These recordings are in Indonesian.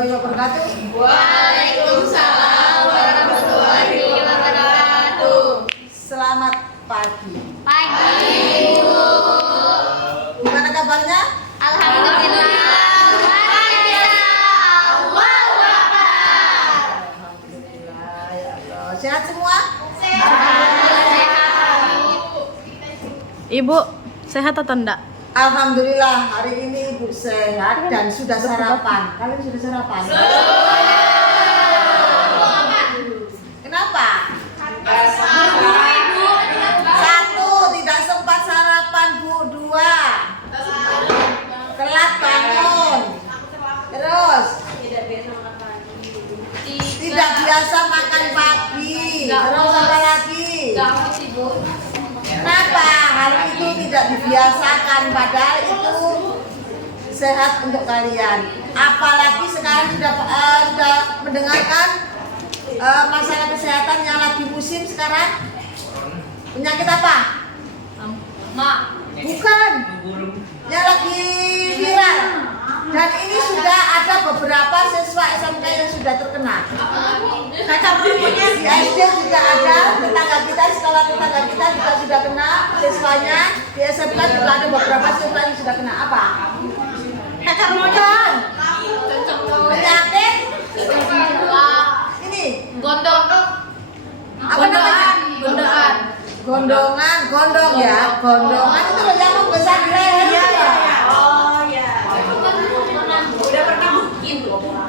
warahmatullahi wabarakatuh. Waalaikumsalam warahmatullahi wabarakatuh. Selamat pagi. Pagi, Ibu. Gimana kabarnya? Alhamdulillah. Alhamdulillah ya Allah. Sehat semua? Ibu sehat atau enggak? Alhamdulillah hari ini Ibu sehat dan sudah sarapan. Kalian sudah sarapan? Kenapa? Satu, tidak sempat sarapan Bu. Dua, telat bangun. Terus tidak biasa makan pagi. Terus apa lagi? Kenapa hal itu tidak dibiasakan, padahal itu sehat untuk kalian. Apalagi sekarang sudah mendengarkan masalah kesehatan yang lagi musim sekarang. Penyakit apa? Bukan. Yang lagi viral. Dan ini sudah ada beberapa siswa SMK yang sudah terkena. Di SD juga ada, tetangga kita, sekolah tetangga kita juga sudah kena siswanya. Di SMK juga ada beberapa siswa yang sudah kena. Apa? Bukan. Penyakit ini apa namanya? Gondong ya. Gondongan itu loh yang membesar di leher.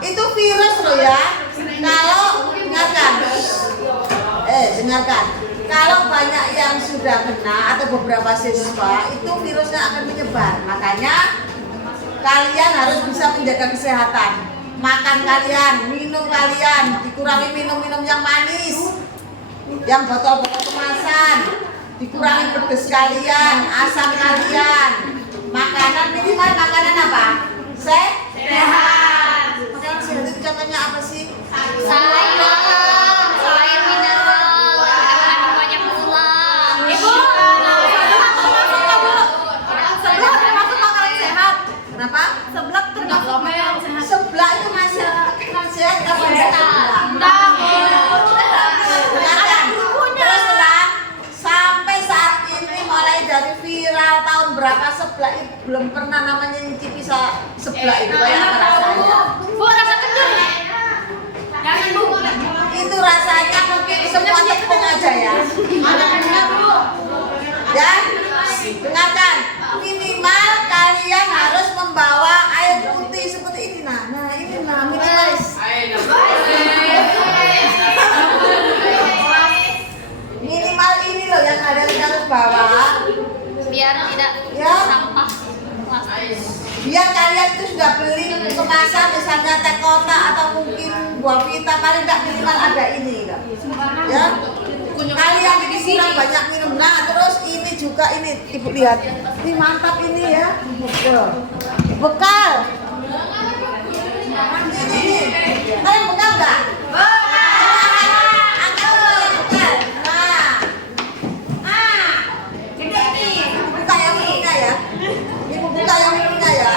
Itu virus loh ya. Kalau dengarkan. Kalau banyak yang sudah kena atau beberapa siswa, itu virusnya akan menyebar. Makanya kalian harus bisa menjaga kesehatan. Makan kalian, minum kalian, dikurangi minum-minum yang manis, yang botol-botol kemasan, dikurangi pedes kalian, asam kalian. Makanan minimal makanan apa? Sehat. Makanan sehat itu contohnya apa sih? Sayur mineral, banyak tulang. Ibu, Seblak termasuk makanan sehat. Kenapa? Seblak termasuk makanan sehat. Sebelah itu masih makanan sehat apa enggak? Dengarkan. Terus terang, sampai saat ini mulai dari viral tahun berapa sebelah itu belum pernah namanya nyicipi sebelah itu kayak apa rasanya? Bu, rasa kencur. Itu rasanya mungkin semua tepung aja ya. Ya, dengarkan. Minimal kalian harus membawa air putih seperti ini. Nah ini minimalis. Minimal ini loh yang ada yang harus bawa. Biar tidak Ya. sampah. Biar kalian itu sudah beli kemasan misalnya teh kotak atau mungkin buah pita, paling tidak minimal ada ini enggak? Ya. Kalian ini kurang banyak minum. Nah terus ini juga ini Ibu lihat. Ini mantap ini ya. Tuh. Bekal. Ini. Kalian bekal enggak? Angkat dulu yang bekal. Buka yang punya ya. Ibu buka yang punya ya.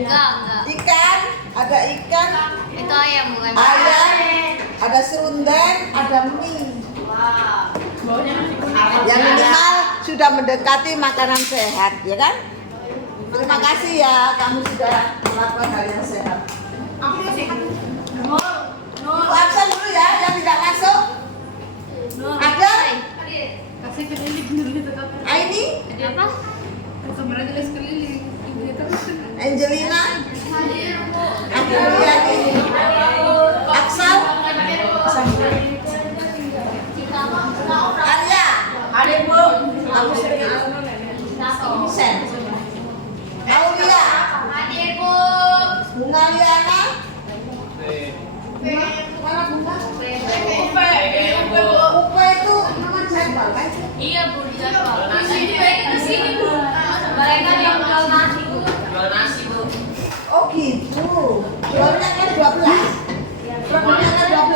Enggak. Ikan, ada ikan, Itu ayam bukan? ayam, ada serundeng, ada mie. Yang minimal sudah mendekati makanan sehat, ya kan? Terima kasih ya, kamu sudah melakukan hal yang sehat. Ibu absen dulu ya, yang tidak masuk. Ada? Kasih keliling dulu itu kan. Aini? Apa? Sebenarnya jelas keliling. Angelina? Apriani? Aksal? Arya? Kamu sering Sen? Aulia? Bunga Liana? Mana bunga? Upa itu nama jadwal kan? Iya, Bu, di jadwal. Di sini, Bu. Mereka yang jual nasi, Bu. Oh gitu. Jualnya kan 12. Produknya kan 12.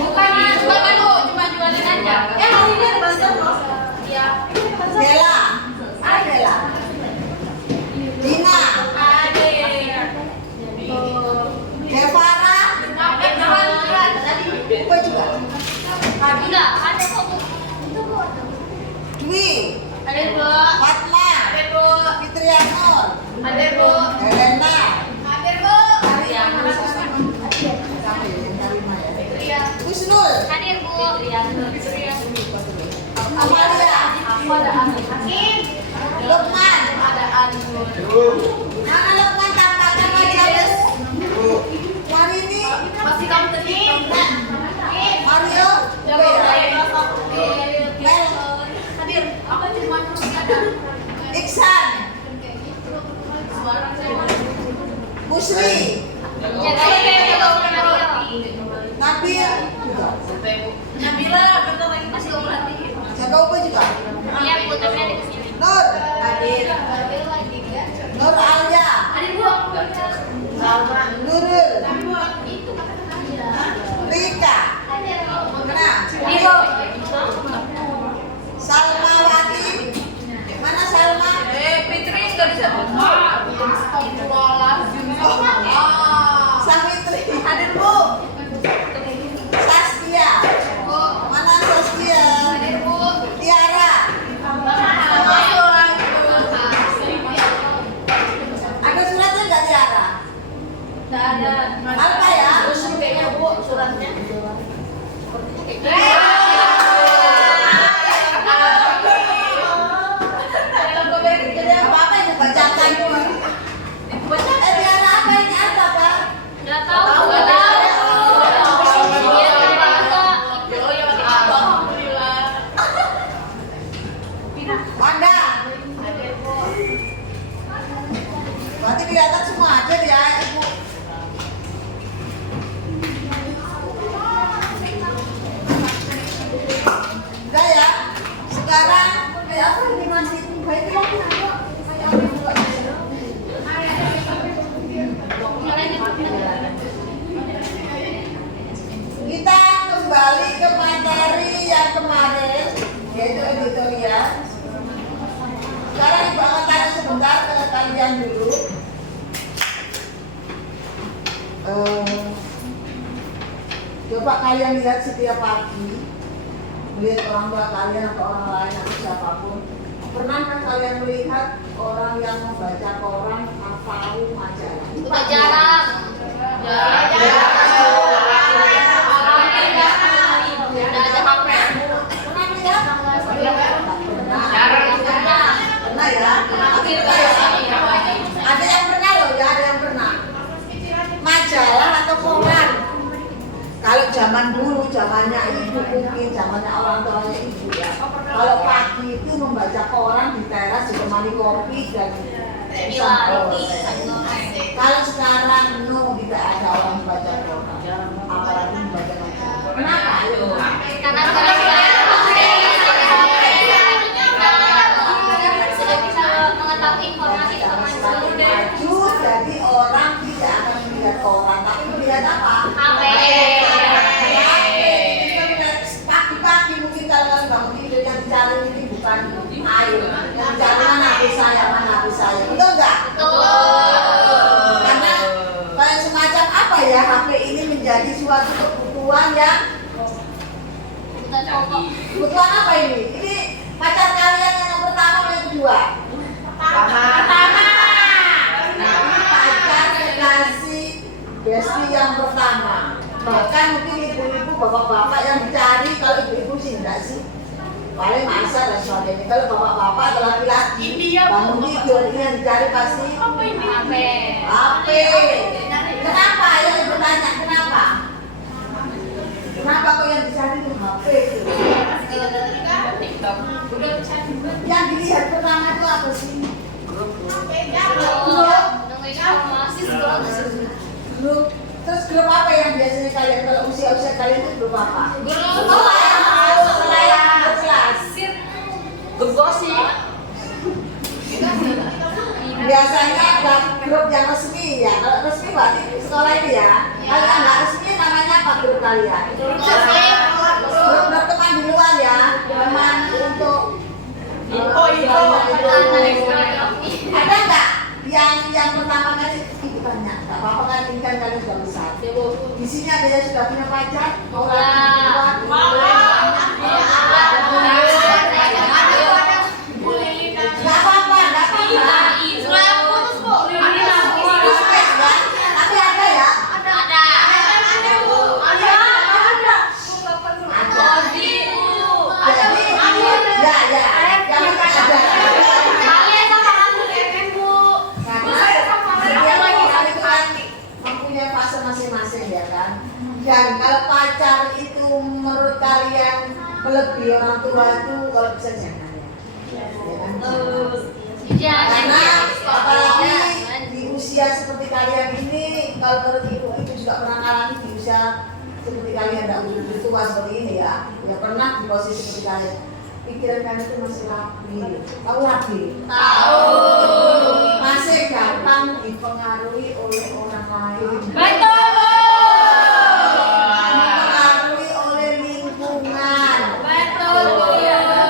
Bukan, Bu. Cuma jualin aja. Hari ini ada bazar loh. Iya. Bella. Udah, ada kok Bu. Dwi, Ada Bu. Fatma, Bu. Fitrianur, Ada Bu. Helena, Ada Bu. Karima, sama ya, Karima ya. Iya. Husnul, Hadir Bu. Amalia, Hakim. Lukman. Ada Anu. Mana Lukman tampaknya wajahnya? Marini, Masih kamu tadi. Mario, Jago Bea, Mel, Hadir. Aku cuma ada. Iksan, Musri, Nabil, juga. Nabila bentar lagi masih kamu latihin. Jaga apa juga? Iya Bu, tapi nanti kesini. Nur, hadir. Nur Alia, Hadir Bu. Salma, Nurul, Itu kata-kata. Rika, mana? Ibu. Salma Wati, mana Salma? Fitri nggak bisa buka. Astagfirullahaladzim. Savitri, Hadir Bu. Saskia, mana Saskia? Tiara, ada suratnya nggak Tiara? Nggak ada. Apa ya? Kayaknya Bu suratnya. Apa yang dibacakan? Tiara apa ini ada apa? Nggak tahu. Nggak tahu. Iya, Alhamdulillah. Wanda. Berarti kelihatan semua ada ya Ibu. Udah ya. Sekarang apa ini masih baik lagi ada. Kita kembali ke materi yang kemarin, yaitu editorial. Sekarang Ibu akan tanya sebentar ke kalian dulu. Coba kalian lihat setiap pagi, melihat orang tua kalian atau orang lain atau siapapun. Pernahkah kalian melihat orang yang membaca koran atau majalah? Udah jarang. Udah ada HP. Pernah lihat? Pernah ya? Ada yang pernah loh ya, ada yang pernah. Majalah atau koran. Kalau zaman dulu, zamannya ibu mungkin, zamannya orang tuanya ibu ya. Kalau pagi itu membaca koran di teras ditemani kopi dan pisang goreng. Kalau sekarang no, tidak ada orang membaca koran, apalagi membaca majalah. Kenapa? Ayo. Karena sekarang sudah bisa mengetahui informasi tentang Semakin maju, jadi orang tidak akan melihat koran, tapi melihat apa? HP. Pagi-pagi mungkin kalau kalian bangun tidur yang dicari ini bukan air, yang dicari mana HP saya, betul nggak? Karena kayak semacam apa ya, HP ini menjadi suatu kebutuhan yang Bukan pokok. kebutuhan apa ini? Ini pacar kalian yang pertama atau yang kedua? Pertama. Pacar kekasih besti yang pertama. Bahkan mungkin ibu-ibu, bapak-bapak yang dicari, kalau ibu-ibu sih enggak sih. Paling masa dan sebagainya. Kalau bapak-bapak atau laki-laki bangun tidur ini yang dicari pasti HP. HP. Kenapa? Yang ibu tanya kenapa? Kenapa kok yang dicari itu HP itu? Yang dilihat pertama itu apa sih? Nungguin informasi Grup. Terus grup apa yang biasanya kalian kalau usia-usia kalian itu grup apa? Selain kelas. Grup gosip. Biasanya ada grup yang resmi ya. Kalau resmi berarti di sekolah ini ya. Kalau yang nggak resmi namanya apa grup kalian? Grup teman di luar ya. Teman untuk ada nggak yang pertama kali ibu tanya? Nggak apa-apa kan ini kan kalian sudah besar. Di sini ada yang sudah punya pacar? Mau lagi di luar? Dan kalau pacar itu menurut kalian melebihi orang tua itu kalau bisa jangan ya. Ya kan? Karena apalagi di usia seperti kalian ini, kalau menurut ibu itu juga pernah alami di usia seperti kalian, tidak begitu tua seperti ini ya. Ya pernah di posisi seperti kalian. Pikiran kalian itu masih labil. Tahu labil? Tahu. Masih gampang dipengaruhi oleh orang lain. Betul. Dipengaruhi oleh lingkungan. Betul.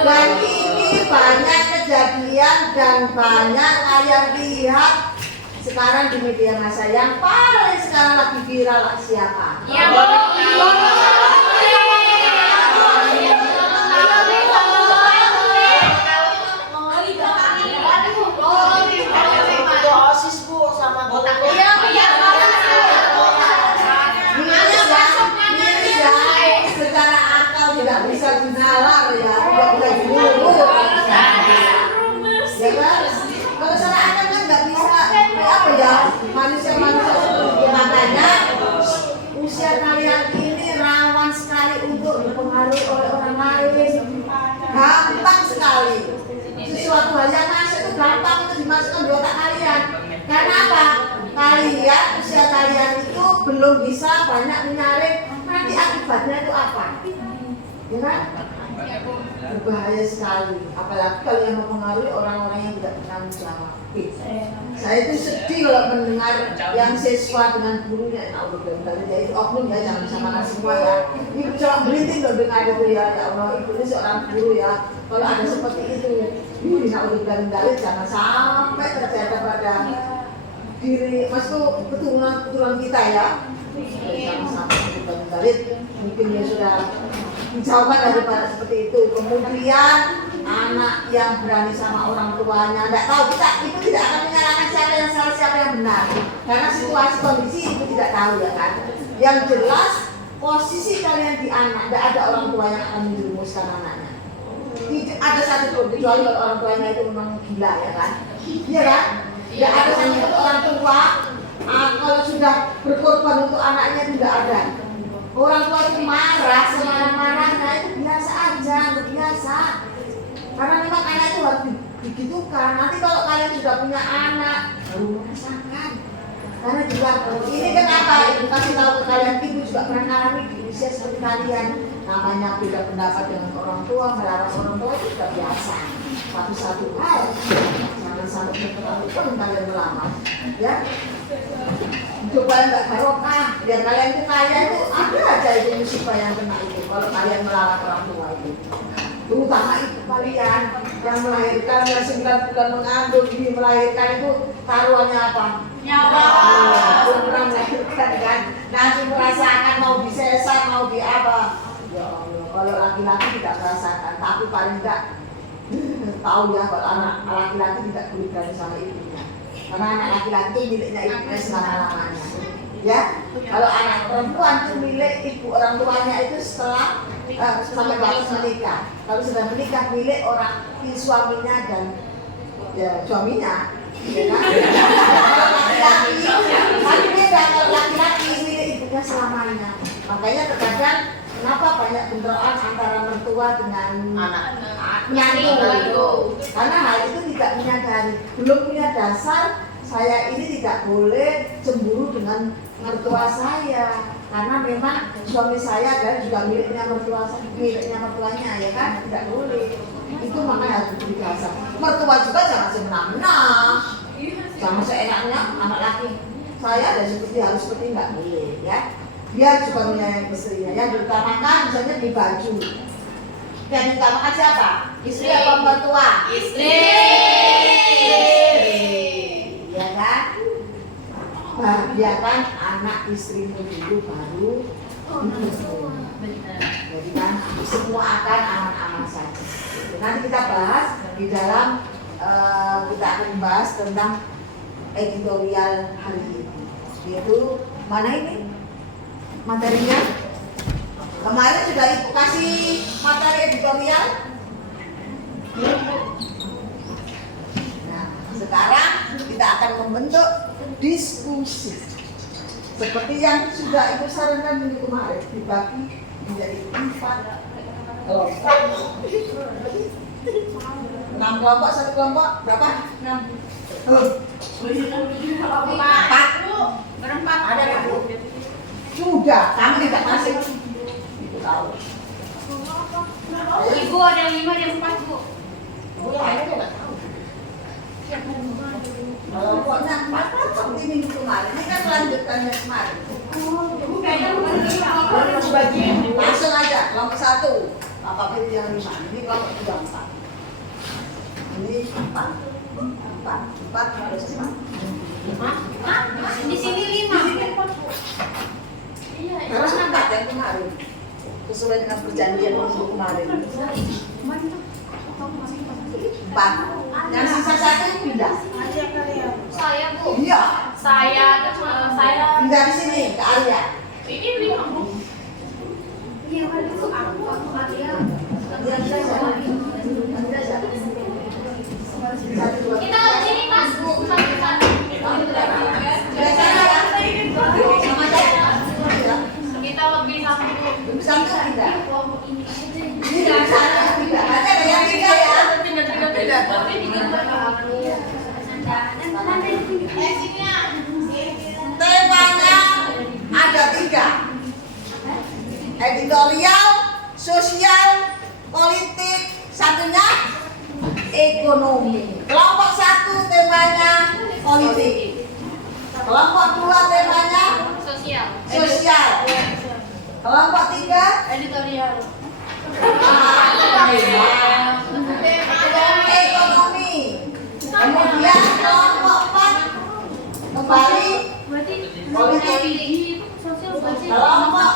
Dan ini banyak kejadian dan banyak kalian lihat sekarang di media massa. Yang paling sekarang lagi viral siapa? Ya, Bu. Dosis Bu sama botak. Iya, iya. Miris ya, secara akal tidak bisa dinalar ya, tidak bisa diukur. Ya kan? Kalau secara akal kan nggak bisa apa ya, manusia-manusia seperti itu. Makanya usia kalian ini rawan sekali untuk dipengaruhi oleh orang lain. Gampang sekali. Sesuatu hal yang masuk itu gampang untuk dimasukkan di otak kalian. Karena apa? Kalian, usia kalian itu belum bisa banyak menyaring nanti akibatnya itu apa. Ya kan? Berbahaya sekali. Apalagi kalau yang mempengaruhi orang-orang yang tidak bertanggung jawab. Saya itu sedih kalau mendengar yang siswa dengan gurunya. Nah, udah itu oknum ya, jangan sama semua ya. Ibu coba berhenti loh dengar itu ya. Ya Allah, ibu ini seorang guru ya. Kalau ada seperti itu, ibu bisa udah jangan sampai terjadi pada diri, maksudku keturunan kita ya. Jangan sampai udah mungkin dia sudah dijauhkan daripada seperti itu. Kemudian anak yang berani sama orang tuanya, tidak tahu, kita ibu tidak akan menyalahkan siapa yang salah siapa yang benar, karena situasi kondisi ibu tidak tahu ya kan. Yang jelas posisi kalian di anak, tidak ada orang tua yang akan menjerumuskan anaknya. Tidak ada satu pun, kecuali kalau orang tuanya itu memang gila ya kan. Iya kan? Tidak ada satu orang tua kalau sudah berkorban untuk anaknya tidak ada. Orang tua itu marah, semarah-marahnya itu biasa aja, biasa. Karena memang anak itu harus digitukan. Nanti kalau kalian sudah punya anak, baru merasakan. Karena juga ini kenapa ibu kasih tahu ke kalian, ibu juga pernah alami di usia seperti kalian. Namanya beda pendapat dengan orang tua, melarang orang tua itu sudah biasa. Tapi satu hal, jangan sampai terlalu pun kalian melamar, ya. Hidup kalian nggak barokah, biar kalian itu kaya itu ada aja itu musibah yang kena itu. Kalau kalian melarang orang tua itu, terutama ibu kalian yang melahirkan, yang 9 bulan mengandung, melahirkan itu taruhannya apa? Nyawa. Kurang melahirkan kan, nanti merasakan mau disesar, mau di apa? Ya Allah, kalau laki-laki tidak merasakan, tapi paling tidak tahu ya kalau anak laki-laki tidak boleh berani sama ibunya. Karena anak laki-laki itu miliknya ibunya selama-lamanya. Ya, kalau anak perempuan itu milik ibu orang tuanya itu setelah sampai batas menikah. Kalau sudah menikah milik orang suaminya dan ya suaminya. Ya kan? Kalau laki-laki, tapi beda kalau laki-laki milik ibunya selamanya. Makanya terkadang kenapa banyak bentrokan antara mertua dengan menantu? Karena hal itu tidak menyadari, belum punya dasar. Saya ini tidak boleh cemburu dengan mertua saya, karena memang suami saya adalah juga miliknya mertuanya ya kan, tidak boleh. Itu makanya harus diberi dasar. Mertua juga jangan semena-mena, jangan seenaknya anak laki saya ada seperti harus seperti nggak boleh ya. Biar juga menyayangi istrinya. Yang diutamakan misalnya di baju. Yang diutamakan siapa? Istri atau mertua? Istri. Ya kan? Bahagiakan anak istrimu dulu baru ibumu. Jadi kan semua akan aman-aman saja. Nanti kita bahas di dalam kita akan bahas tentang editorial hari ini. Yaitu mana ini? Materinya kemarin sudah ibu kasih materi editorial. Nah, sekarang kita akan membentuk diskusi. Seperti yang sudah Ibu sarankan minggu kemarin, dibagi menjadi 4 kelompok. 6 kelompok, 1 kelompok berapa? 6. 4. Berempat. Ada nggak, Bu? Sudah, kami tidak masih. Ibu tahu. Ibu ada 5 dan 4, Bu. Bu yang lainnya nggak tahu. Kelompoknya 4 seperti minggu kemarin. Ini kan melanjutkan yang kemarin. Ibu kayaknya bukan Langsung aja, kelompok 1. Bapak pilih yang 5. Ini kelompok 2, 4. Ini 4 harus 4. di sini 5. Harus 4 yang kemarin. Sesuai dengan perjanjian minggu kemarin. 4. Yang sisa 1 pindah. Saya, Bu. Iya. Saya Pindah di sini ke Arya. ini 5, Bu. Iya, kan itu aku Arya. Kita di sini pas, Bu. Satu-satu. Kita lebih satu. Satu tidak. Ini satu tidak. Ada yang 3 ya. Temanya ada 3. Editorial, sosial, politik, satunya ekonomi. Kelompok 1 temanya politik. Kelompok 2 temanya Sosial. sosial. Kelompok 3 Editorial. ekonomi. Kemudian kelompok 4 kembali Berarti politik. sosial berarti Kelompok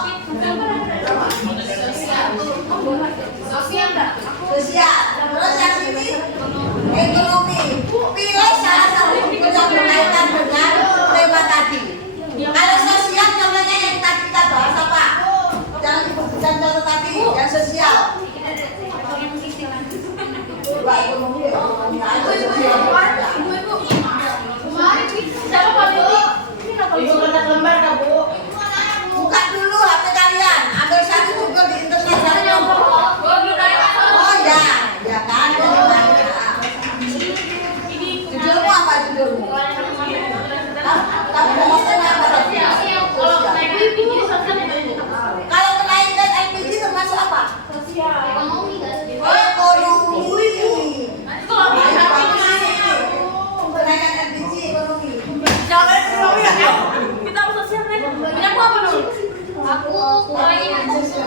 sosial enggak? sosial. Terus yang sini ekonomi. Pilih salah satu yang berkaitan dengan tema tadi. Kalau sosial contohnya yang tadi kita bahas apa? Jangan disebutkan contoh tadi yang sosial. Coba ekonomi aja sosial. Siapa politik? Ibu kena lembar nggak, Bu? Buka dulu HP kalian. Ambil satu Google di internet saja. Oh ya, ya kan. Judulmu apa judulmu? Kamu mau kenapa tadi? Kalau kenaikan LPG termasuk apa? Ekonomi. Kenaikan LPG ekonomi. Aku pokoknya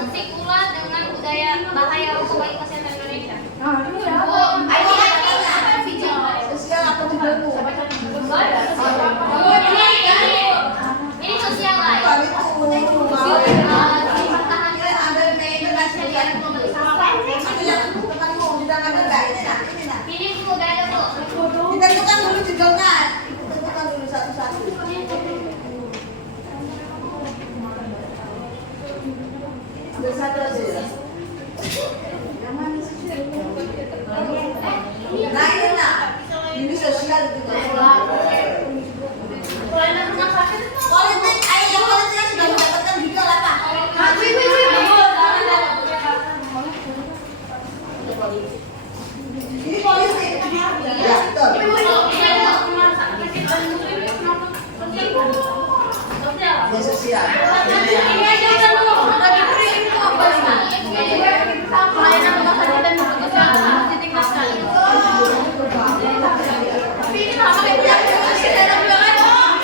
sikulat dengan budaya bahaya rokok bagi kesehatan Indonesia. Sosial apa judulmu? Ini sosial lah. Bukan itu. Ambil ke internet saja. Itu yang temanmu sudah ada nggak? Ini nak, ini nak. Ini Bu, gak ada Bu. Ditentukan dulu judulnya. Ditentukan dulu satu-satu. Ambil satu aja ya. Yang mana sosial? Nah ini nak. Ini sosial itu. Politik, ayo yang politiknya sudah mendapatkan judul apa? Ini politik. Ya betul. Ya sosial.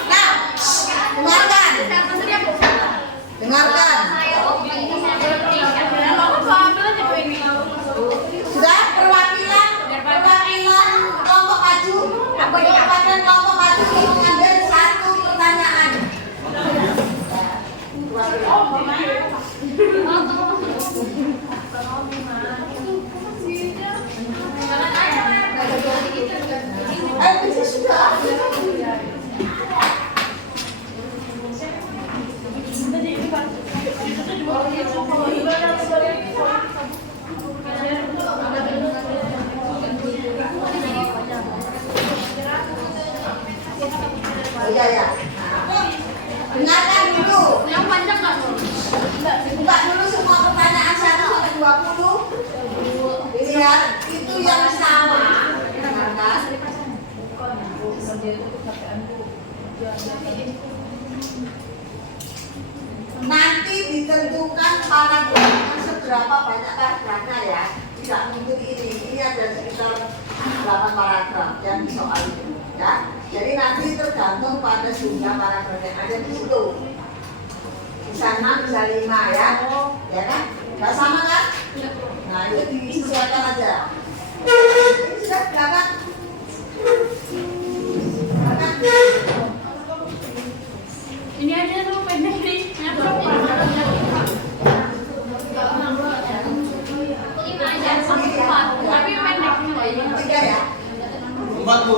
Nah, dengarkan. Dengarkan. Sudah perwakilan kelompok maju. Perwakilan kelompok maju mengambil 1 pertanyaan. LPG sudah. Oh iya ya. Ini Dengarkan dulu. Yang panjang nggak tuh? Buka dulu semua pertanyaan 1 sampai 20. Lihat, itu yang sama. Dengarkan. Nanti ditentukan paragrafnya seberapa banyak paragrafnya ya. Tidak mungkin ini. Ini ada sekitar 8 paragraf yang di soal itu. Ya. Jadi nanti tergantung pada jumlah paragraf yang ada di situ. Bisa 6, bisa 5 ya. Ya kan? Gak sama kan? Nah itu disesuaikan aja. Ini sudah belakang. Ini aja tuh pendek nih. Tapi pendek. 3 ya. 4 Bu.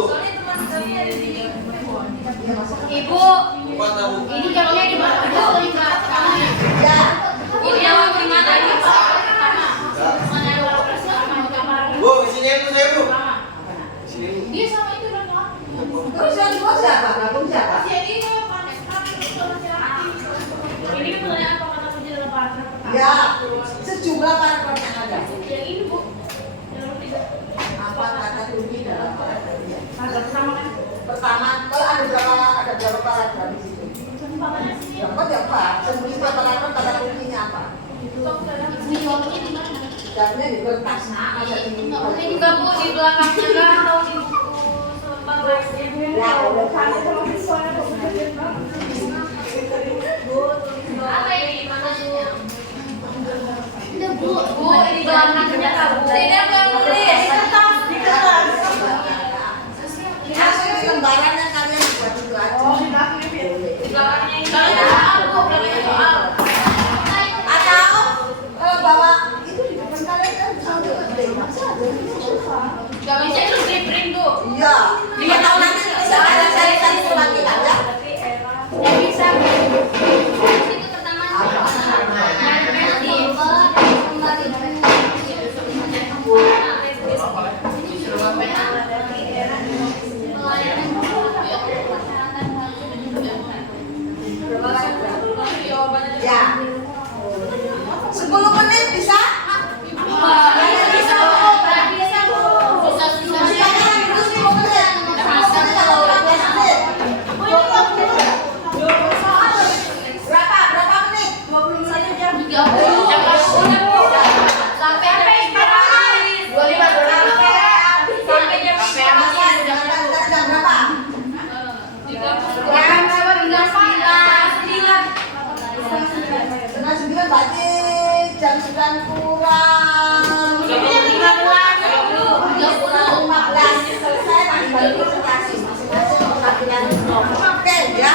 Ibu, 4 Bu. ini jamnya di mana? Ya. Ini yang gimana nih? Bu, sini itu saya Bu. Sini Bu. Dia sama itu dong. Terus yang dua siapa? Gabung siapa? Ini pertanyaan apa kata kunci dalam paragraf pertama? Ya. Sejumlah paragraf yang ada. Yang ini Bu. Yang nomor 3. Apa kata kunci dalam paragrafnya? Paragraf pertama kan? Pertama, kalau ada berapa paragraf di situ? Ya, Pak, ya Pak. Setiap paragraf kata kuncinya apa? Ini jawabnya di mana? Jawabnya di kertas. Nah, ada di Ini juga Bu di belakangnya kan atau di buku bagus. Ya, udah kan. Apa ini mananya? Udah Bu, di belakangnya kan Bu. Ini aku yang nulis. Di kertas. Langsung di lembaran yang kalian buat itu aja. Oh, di belakang ini. Di belakangnya ini. Belakangnya soal. Atau kalau bawa itu di depan kalian kan bisa untuk gede. Masa ada di sofa? Gak bisa itu di print Bu. Iya. Lima tahun nanti bisa ada cari lagi kan ya? Ya bisa. Itu pertama. Ya. 10 menit bisa? Bisa Bu, bisa Bu. Silakan dulu 10 menit. 10 menit kalau udah menit. Berapa menit? 21 jam. 30. Sampai istirahat. 25 Sampai jam istirahat. Jam berapa? Setengah 9 berarti jam 9 kurang 15 selesai nanti baru presentasi masing-masing pengambilan nomor. Oke ya.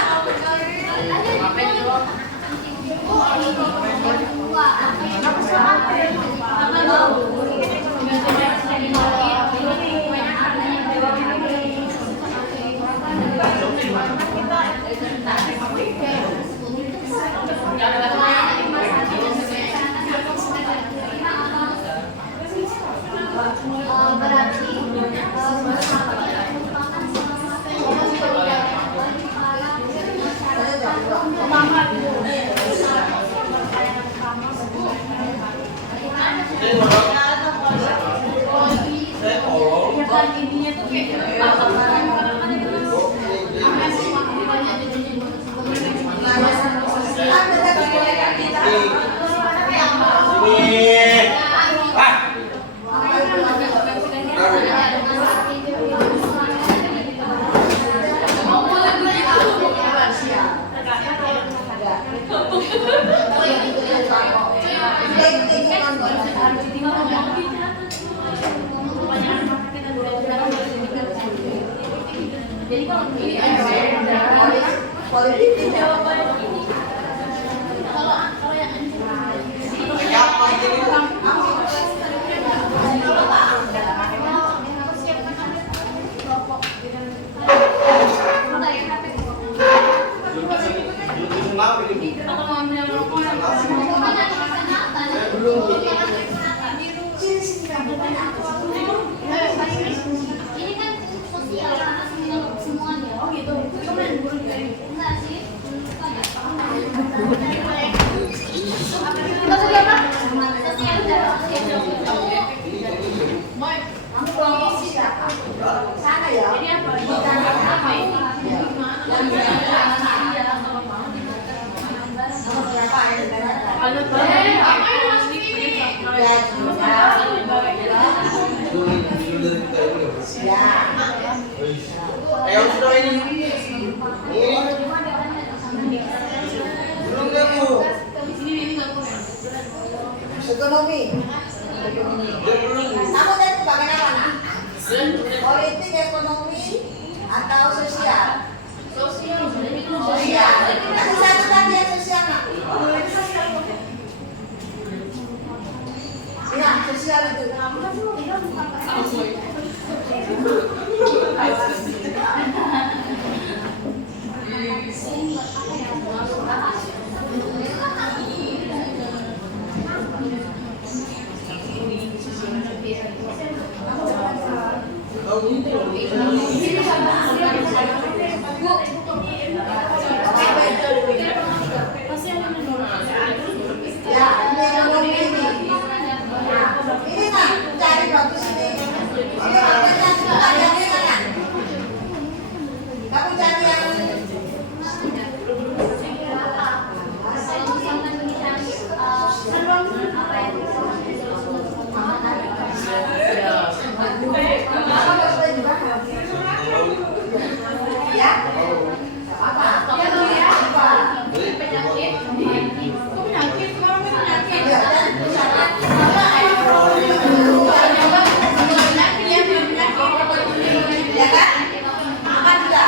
Jadi kalau begini Politik tidak. kalau yang Ini kan sosial karena semuanya. Oh gitu. Enggak sih. Nomor berapa ya? Apa ini masuk ini? Ya. Ayo sudah ini. Belum kamu. Ekonomi. Kamu dari bagian apa nak? Politik, ekonomi, atau sosial? Sosial. Nanti satu tadi yang sosial nak. Ya, sosial itu. Ya, ini ekonomi ini. Ini nak cari bagus ini. Ini makanya kita ada ini kan? Kamu cari yang ya? Apa? Ya, dan ya kan? Apa juga?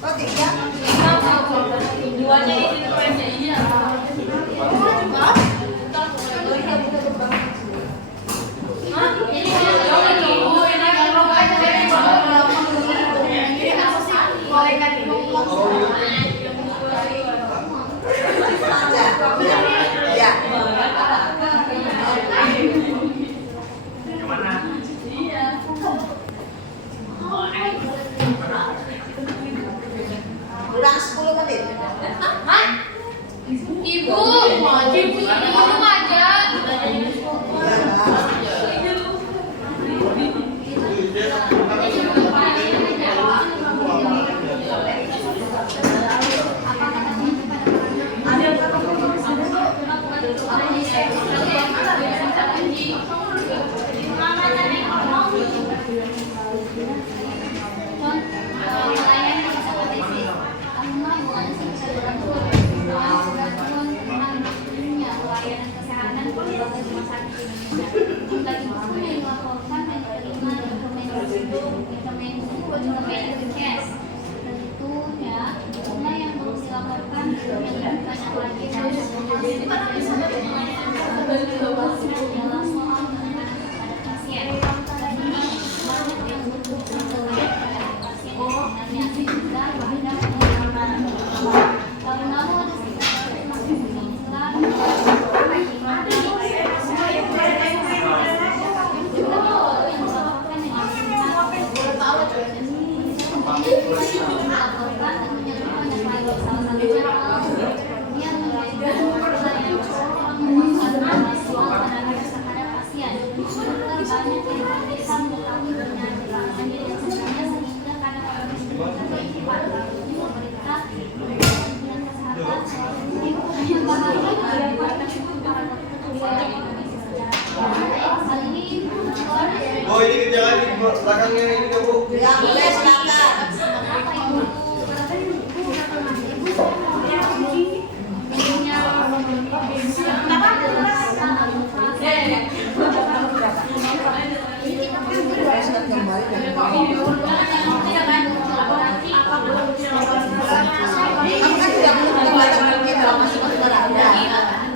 Oh, tiga. Ya. Kurang 10 menit. Ibu minum aja. Oh ini jangan di belakangnya ini kamu. Ya, boleh silakan. Kamu kan tidak perlu pengobatan mungkin dalam masing-masing berada.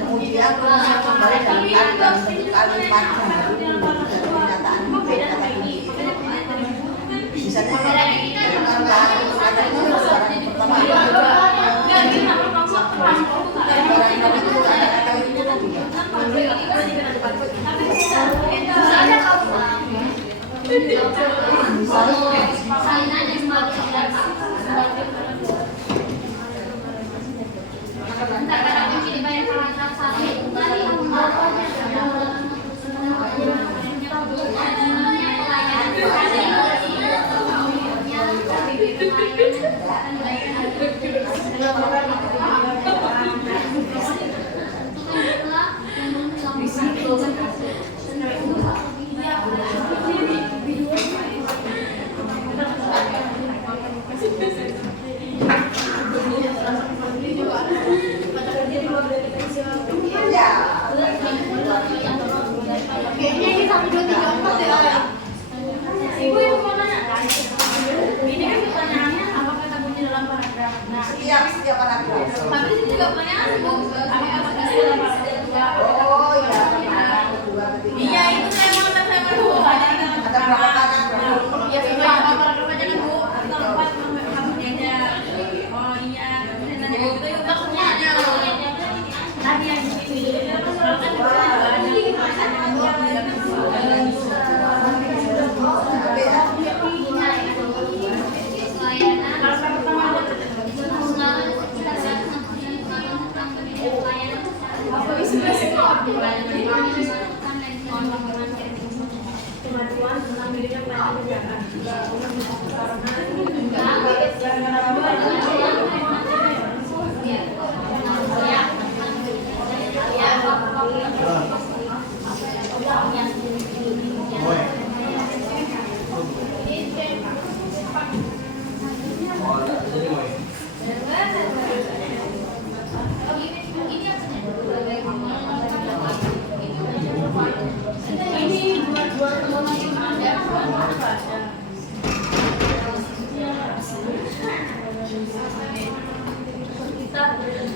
Kemudian proses kembali dalam bentuk kalimat pernyataan kata kunci. Misalnya pertama Salinan yang semakin setiap paragraf. Tapi ini juga pertanyaan Bu. Oh iya, kedua, ketiga. Iya, itu saya mau Bu. Ada berapa paragraf? Ya, sudah paragraf aja kan Bu. Atau 4 kamunya aja. Oh iya, terus nanya gitu yuk maksudnya tadi yang ini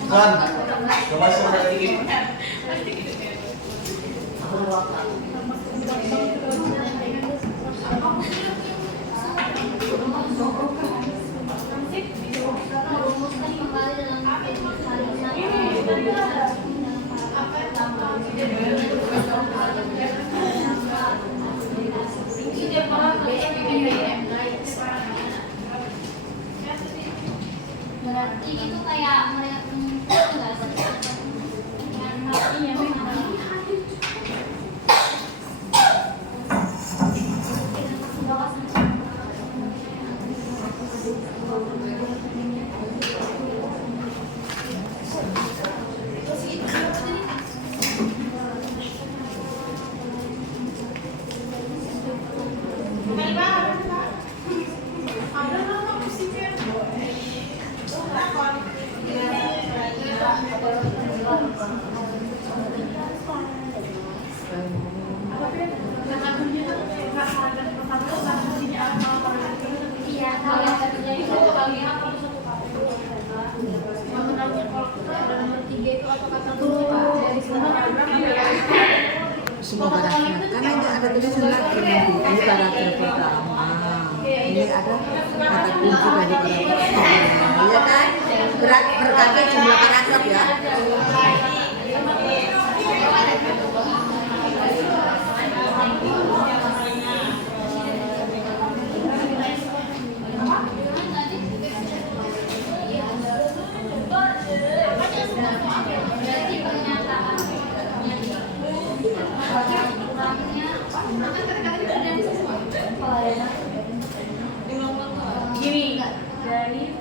Kan, coba suara dikit. Berarti itu kayak mereka enggak sih? Iya, kalau yang satunya itu kali apa satu nomor 3 itu apakah satu dari semua Semua paragraf. Karena ini ada tulisan lagi nanti. Ini paragraf pertama. Ini ada kata kunci dari paragraf kedua. Ya kan? Berkali jumlah paragraf ya. berarti pernyataan Gini, dari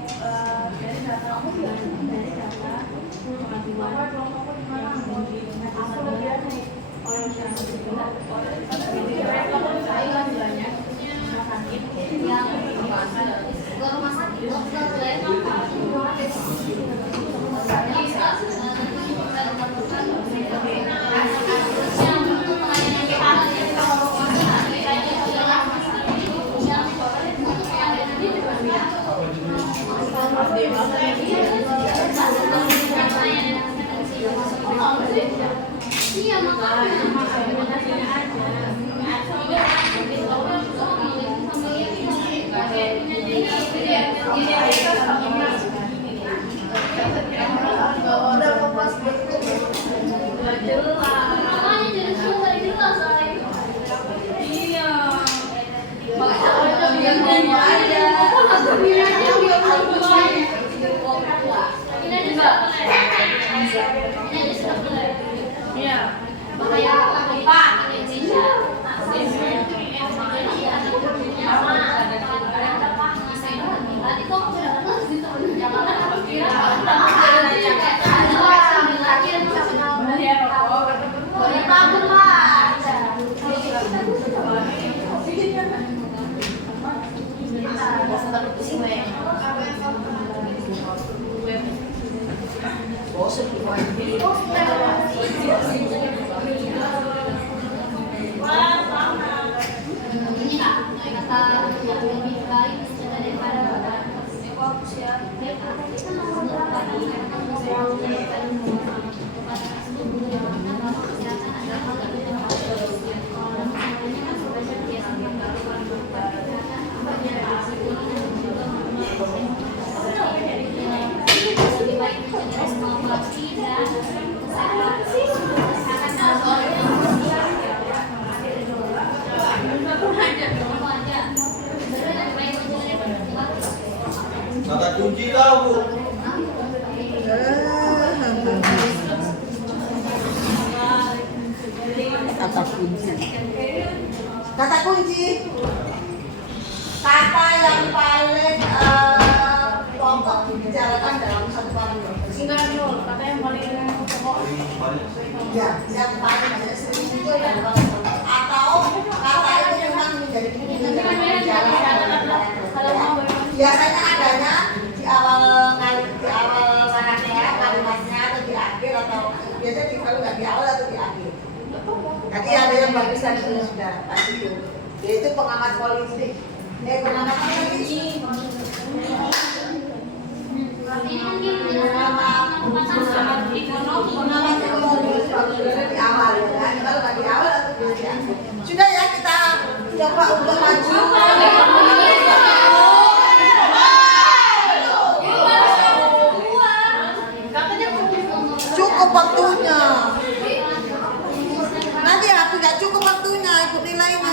data pengaturan oleh yang ke rumah sakit iya makanya jadi susah jelas iya Iya. bahaya Pak Indonesia tadi kok ini kata lebih baik daripada fokus ya kata kunci. Kata kunci. Kata yang paling pokok dibicarakan dalam satu paragraf. Enggak nol, kata yang paling pokok. Ya, yang paling banyak sering muncul dalam paragraf. Atau kata itu memang menjadi kunci dalam pembicaraan. Biasanya adanya di awal kalimatnya atau di akhir atau biasanya kalau nggak di awal atau di akhir. Tadi ada yang bagus tadi sudah pasti itu, yaitu pengamat politik. Pengamat politik. Pengamat ekonomi di awal ya kan? Kalau nggak di awal atau di akhir. Sudah ya kita coba untuk maju. Cukup waktunya. Nanti aku nggak cukup waktunya, ikut nilainya.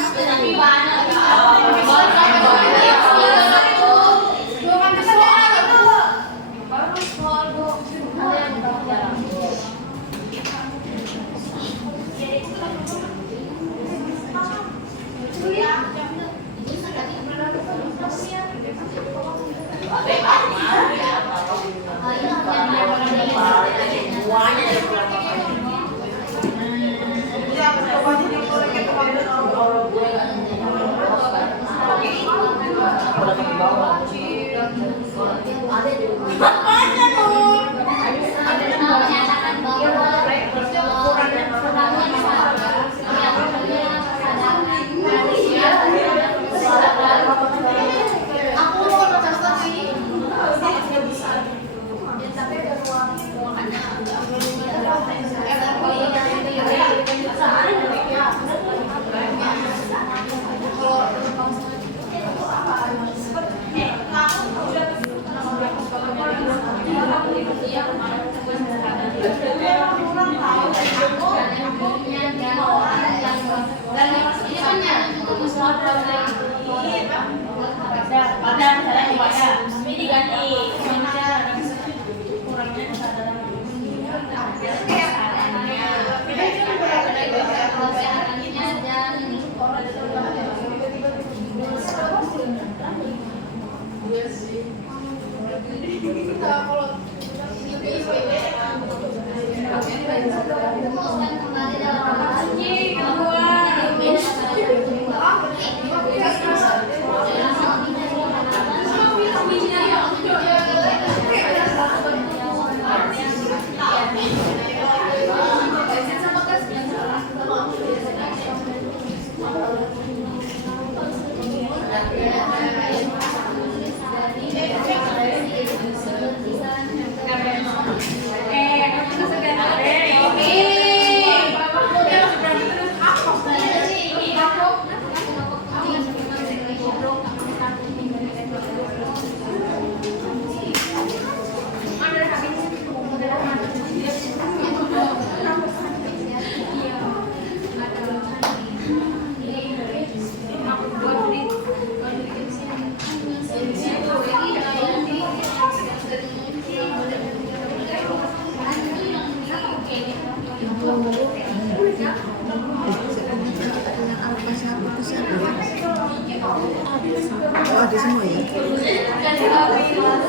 Ada semua ya?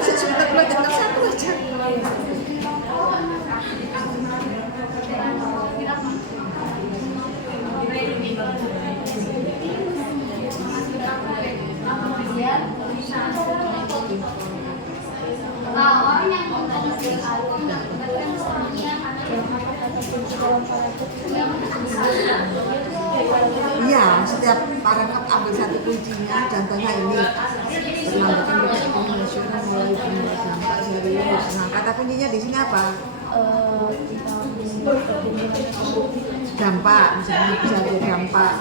Sebentar belajar satu aja. Iya, setiap paragraf ambil satu kuncinya. Contohnya ini, perlambatan kita ekonomi nasional mulai berdampak serius. Nah, kata kuncinya di sini apa? Dampak, misalnya bisa jadi dampak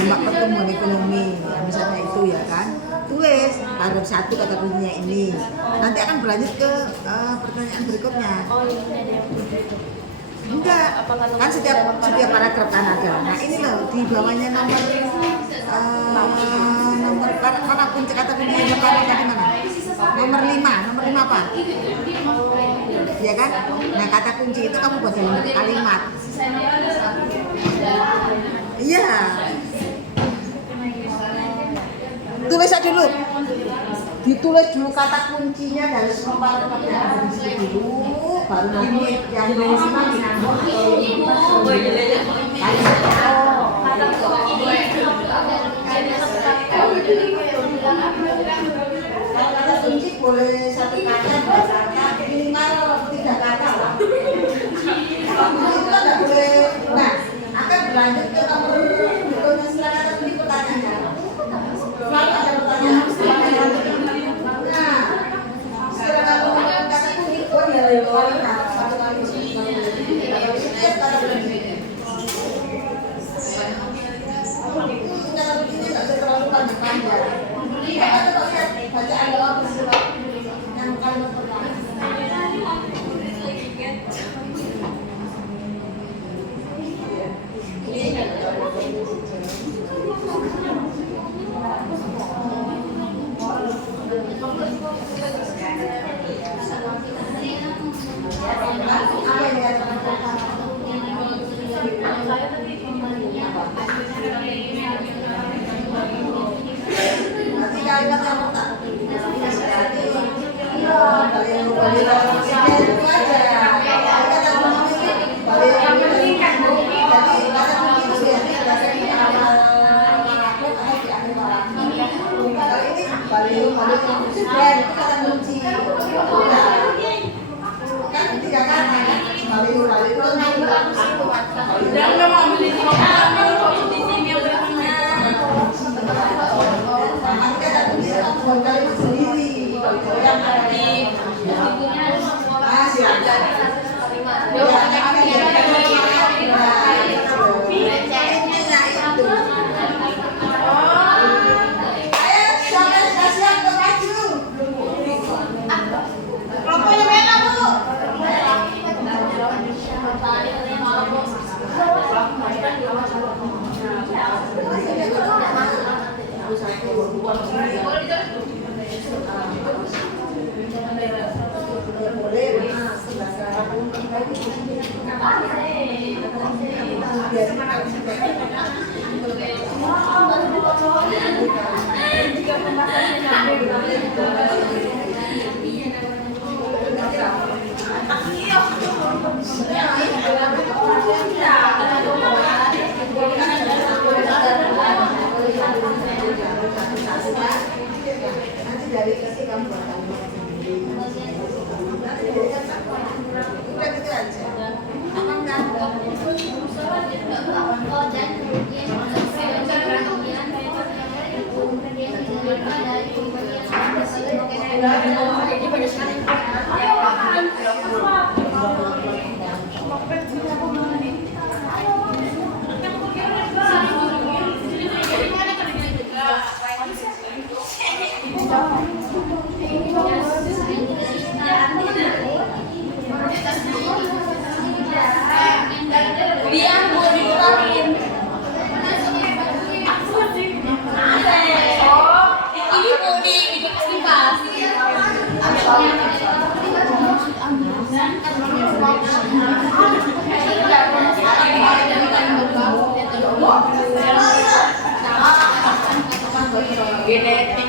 pertumbuhan ekonomi, ya, misalnya itu ya kan. Tulis paragraf satu kata kuncinya ini. Nanti akan berlanjut ke pertanyaan berikutnya. Enggak, kan setiap paragraf kan ada. Nah ini loh di bawahnya nomor mana kunci kata kunci yang pertama tadi mana? Nomor 5 apa? Ya kan? Nah kata kunci itu kamu buat dalam kalimat. Iya. Tulis aja dulu. Ditulis dulu kata kuncinya dari semua tempat yang ada di sini dulu, baru nanti yang dari sini kalau kata kunci boleh satu kata, dua kata, minimal 3 kata lah. Kalau kunci itu nggak boleh. Nah, akan berlanjut ke nomor berikutnya. Silakan nanti pertanyaannya. Selalu ada pertanyaan setelah yang nah, silakan menggunakan kata kunci. Oh ya, satu kali. Kata kunci. Kata kuncinya nggak usah terlalu panjang-panjang. Kita tetap lihat bacaan doa bersurat yang kalimat pertama. Nanti kalimat yang pertama. Dan memang beli di sini yang berikutnya. Nanti dari isi kamu bakal udah gitu aja. Apa enggak? Dia mau dikeluarin. Ini mau dikasih pas. Genetik.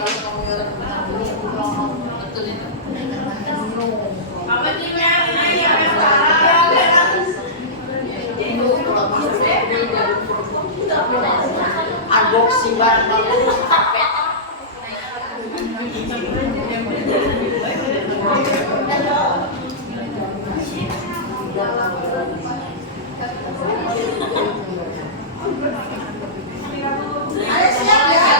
kalau kamu orang Betul itu. Apa sih yang unboxing barang baru. Ayo siap ya.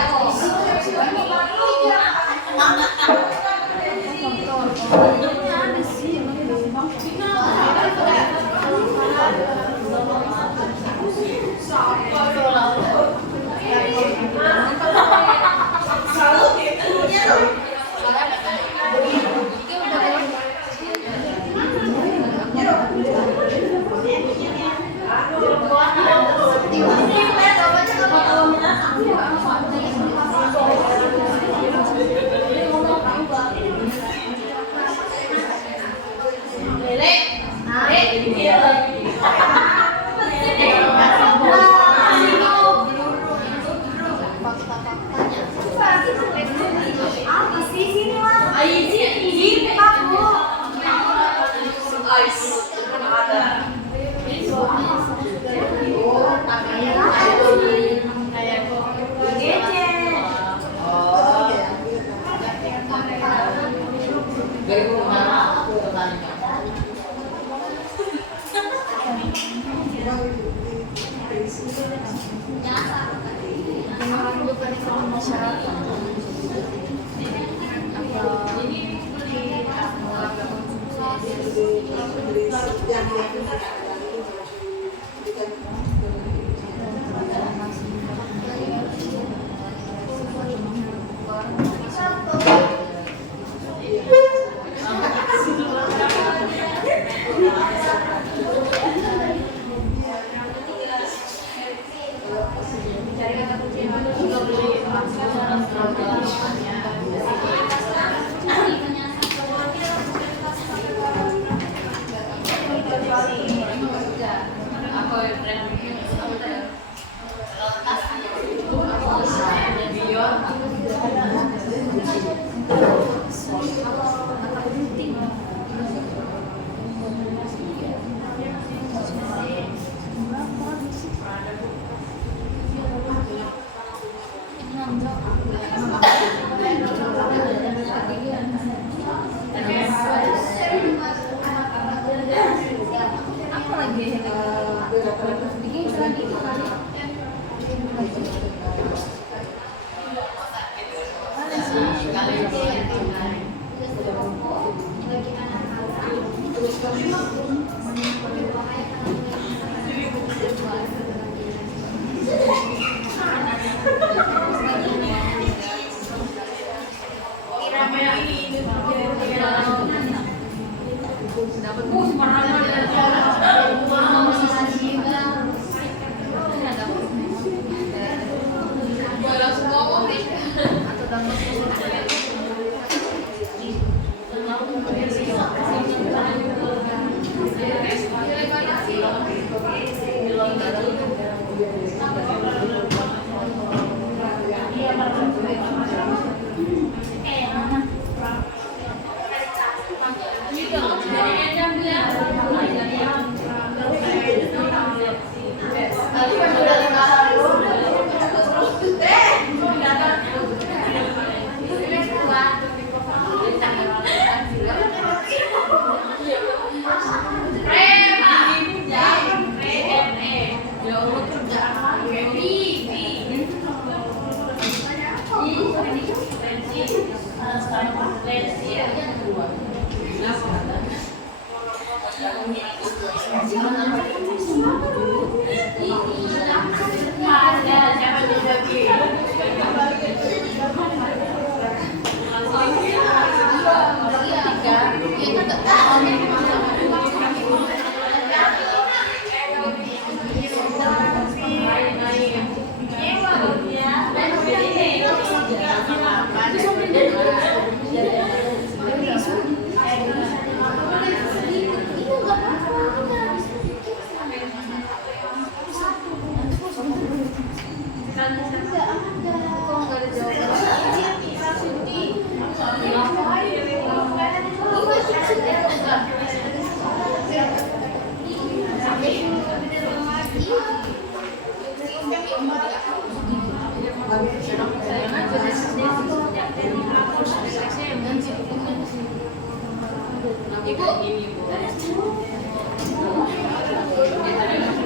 Ibu,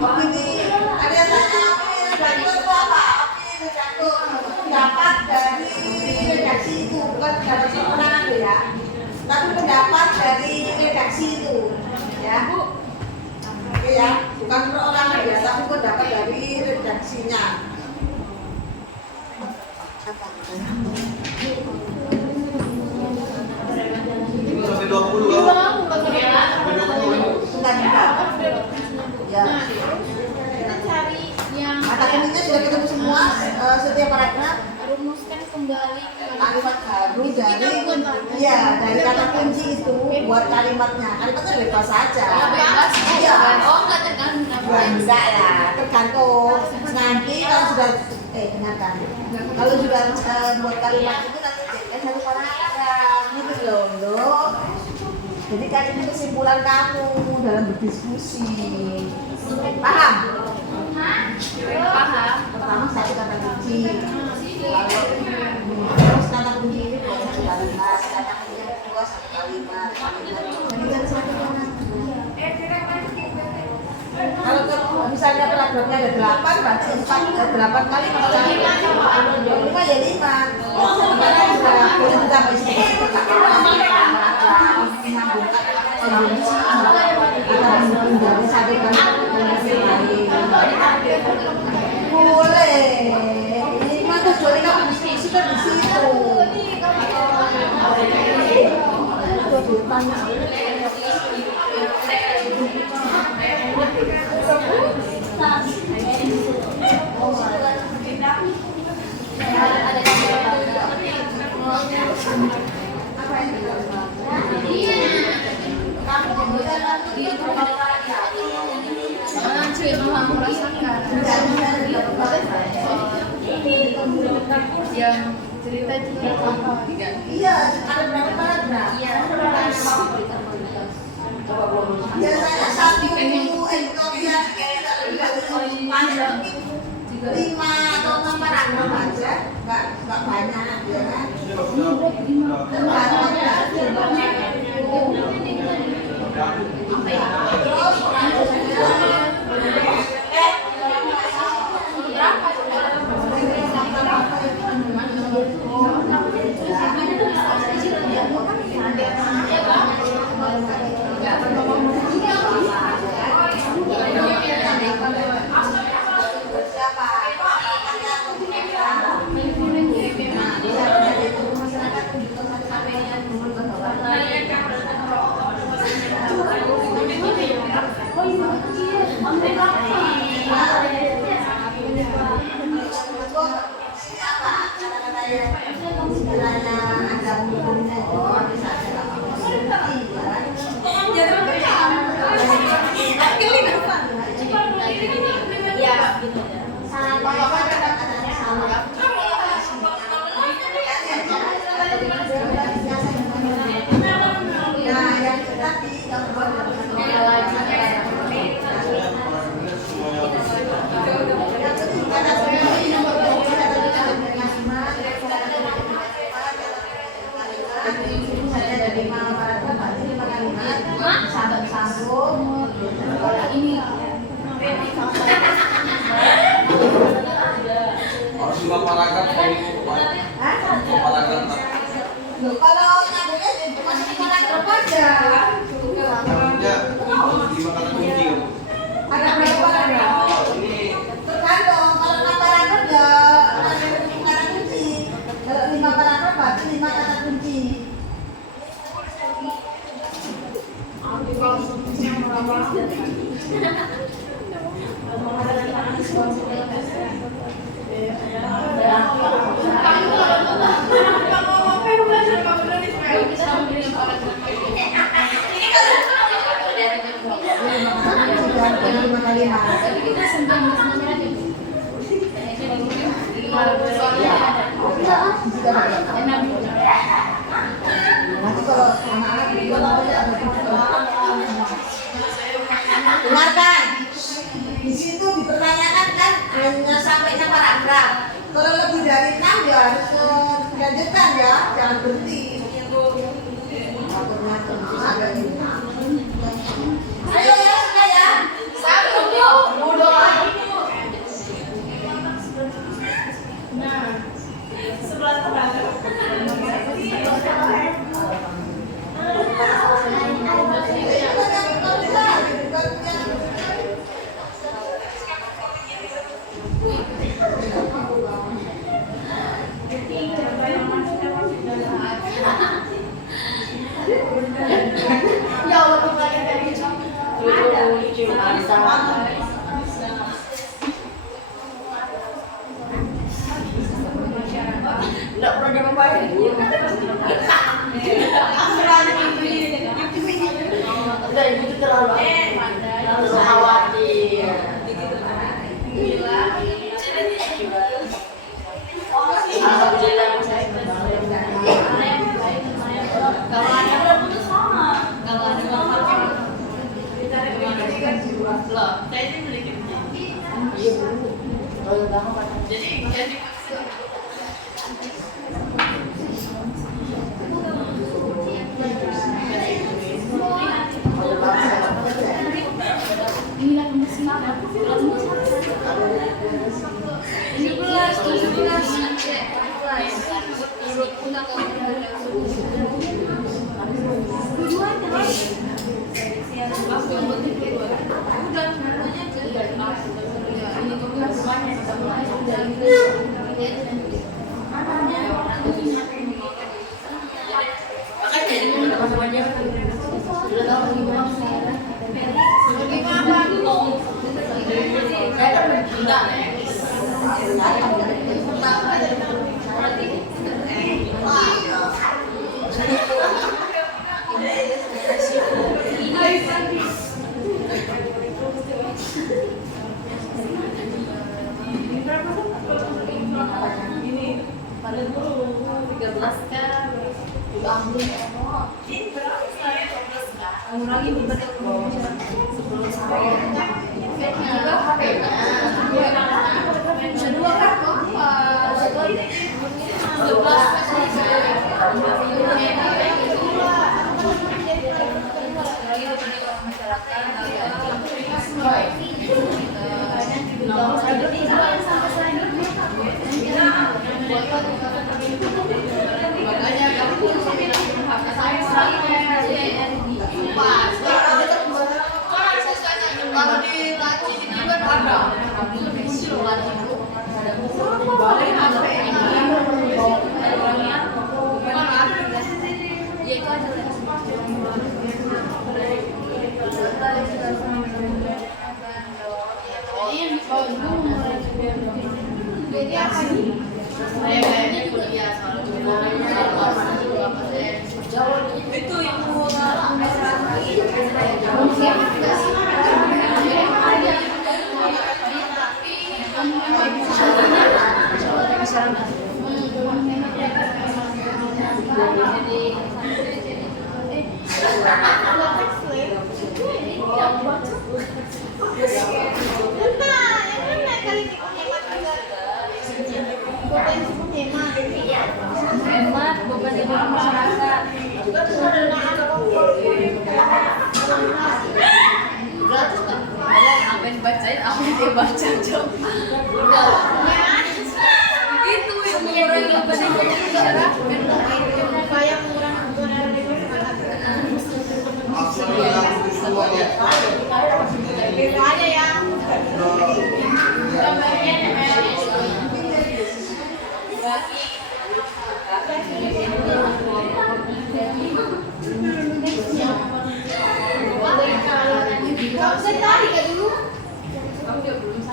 Ini ada yang tanya redaktur itu apa? Redaktur pendapat dari redaksi itu, bukan dari pemenangan ya, tapi pendapat dari redaksi itu, ya. Oke ya, bukan perorangan ya, tapi pendapat dari redaksinya. Ini sampai 20 loh. Sampai 20. Sudah juga. Ya. Kita cari yang Kata kuncinya sudah ketemu semua, setiap paragraf rumuskan kembali kalimat baru dari kata kunci itu buat kalimatnya. Kalimatnya bebas saja. bebas. Iya. Oh, enggak tergantung. Enggak lah, tergantung nanti kalau sudah dengarkan. Kalau sudah buat kalimat itu nanti jadikan satu paragraf gitu loh. Jadi kan ini kesimpulan kamu dalam berdiskusi. Paham? Paham. Pertama satu kata kunci. Terus kata kunci ini buat satu kalimat, kata kunci yang kedua satu kalimat. Jadi kan satu kalimat. Kalau misalnya paragrafnya ada 8, berarti 8 kali kalau 5 ya 5. Sekarang sudah boleh ditambah sedikit dari satu boleh. Ini mah tujuannya kamu diskusi kan di situ. Yang cerita juga Iya, ada berapa paragraf? Biasanya satu editorial panjang 5 atau 6 paragraf aja, nggak banyak ya kan? Harus 5 paragraf ini paragraf. Kalau nyambungnya cuma 5 paragraf aja. Artinya harus 5 kata kunci. Ada berapa paragraf? Ini Tergantung, kalau 6 paragraf ya ada 5 kata kunci. Kalau 5 paragraf berarti 5 kata kunci. Nanti kalau anak-anak dengarkan, di situ dipertanyakan kan hanya sampainya paragraf. Kalau lebih dari 6 ya harus dilanjutkan ya, jangan berhenti. Ayo ya, sudah ya. Satu, dua. Nah, sebelah tengah. Ya Allah, kembali dari itu. Lucu, Nggak pernah diapain. Udah, ibu itu terlalu khawatir. Alhamdulillah saya Kalau ada udah putus sama. Kalau ada bapaknya loh, saya ini memiliki iya Bu. Kalau banget jadi jadi itu yang mau hemat bukan jadi masyarakat. Gratis kan? Apa yang dibacain, apa yang dia baca coba. Itu yang mengurangi beban masyarakat. Upaya mengurangi kebenaran dari Itu aja ya.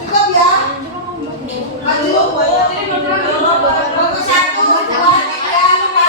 Cukup ya? Maju. Bagus, 1, 2, 3, 5.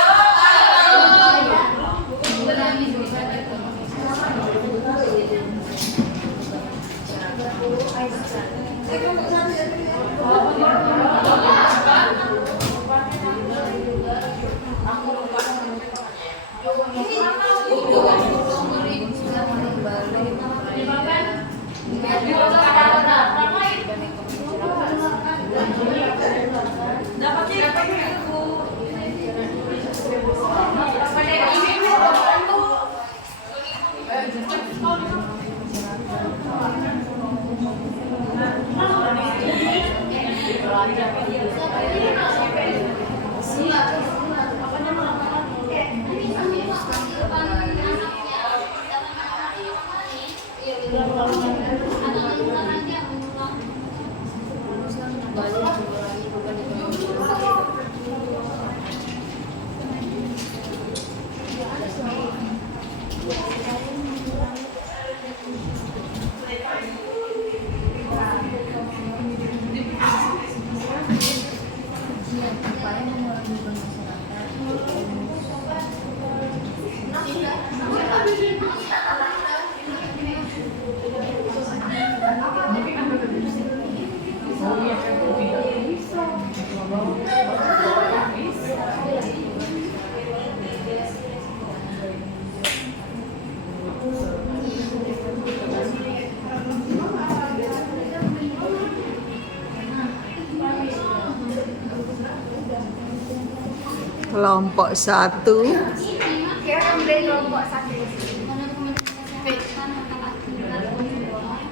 Kelompok 1.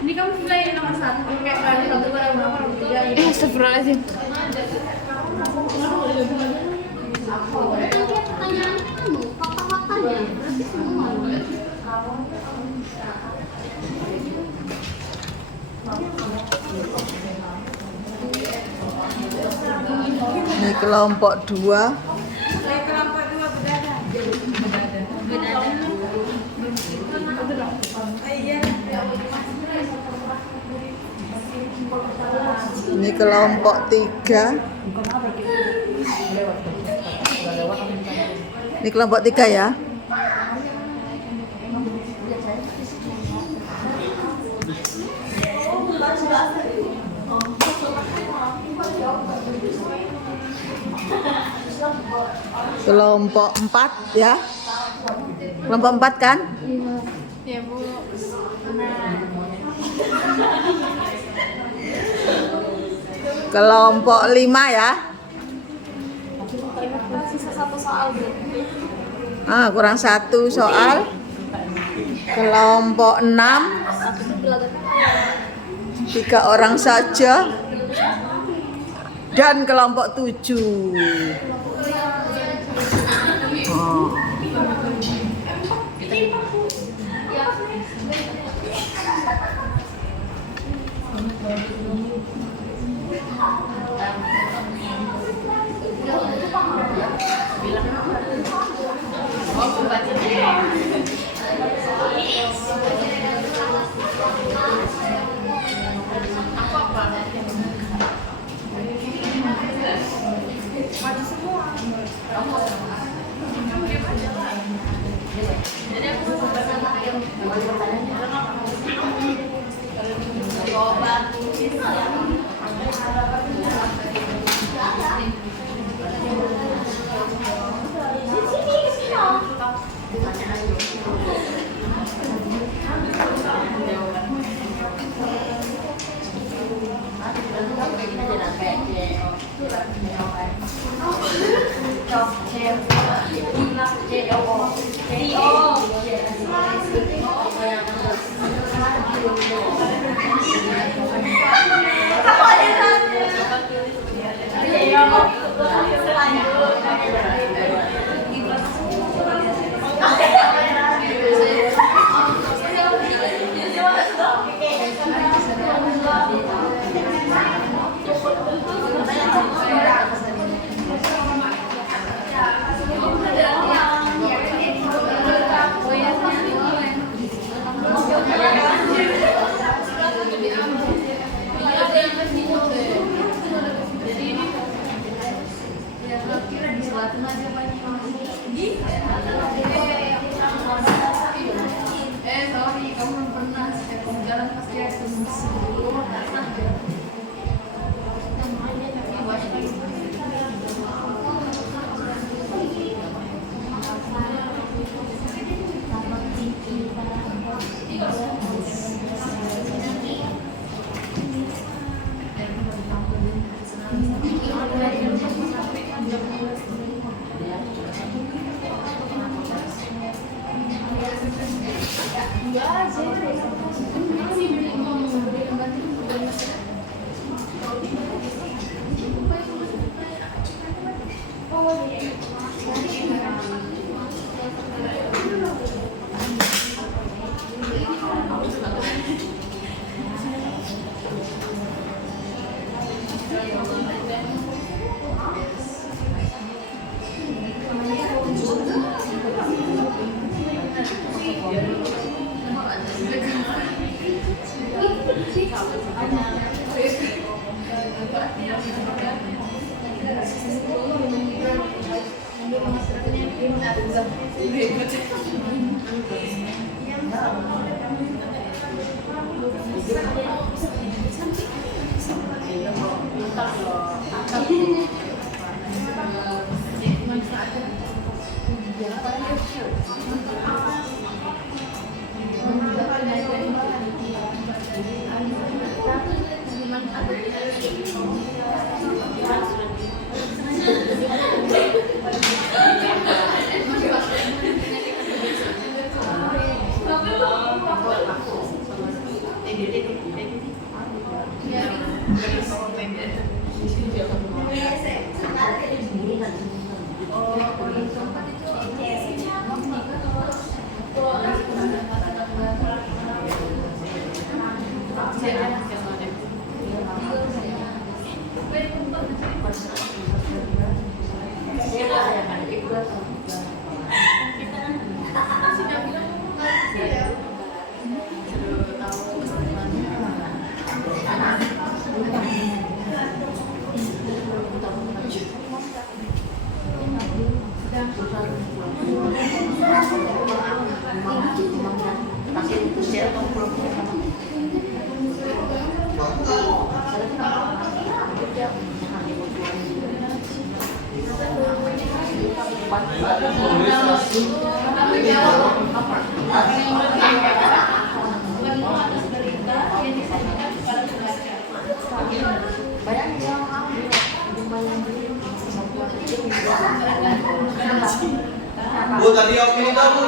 Ini kamu mulai nomor 1. Kayak kali 1 berapa 3. Astagfirullahaladzim. Ini kelompok 2. Ini kelompok 3. Ini kelompok 3 ya. Kelompok 4 ya. Kelompok 4 kan? Ya, Bu. Kelompok 5 ya. Sisa 1 soal, Bu. Kurang 1 soal. Kelompok 6. 3 orang saja. Dan kelompok 7. Bu, tadi opini apa, Bu?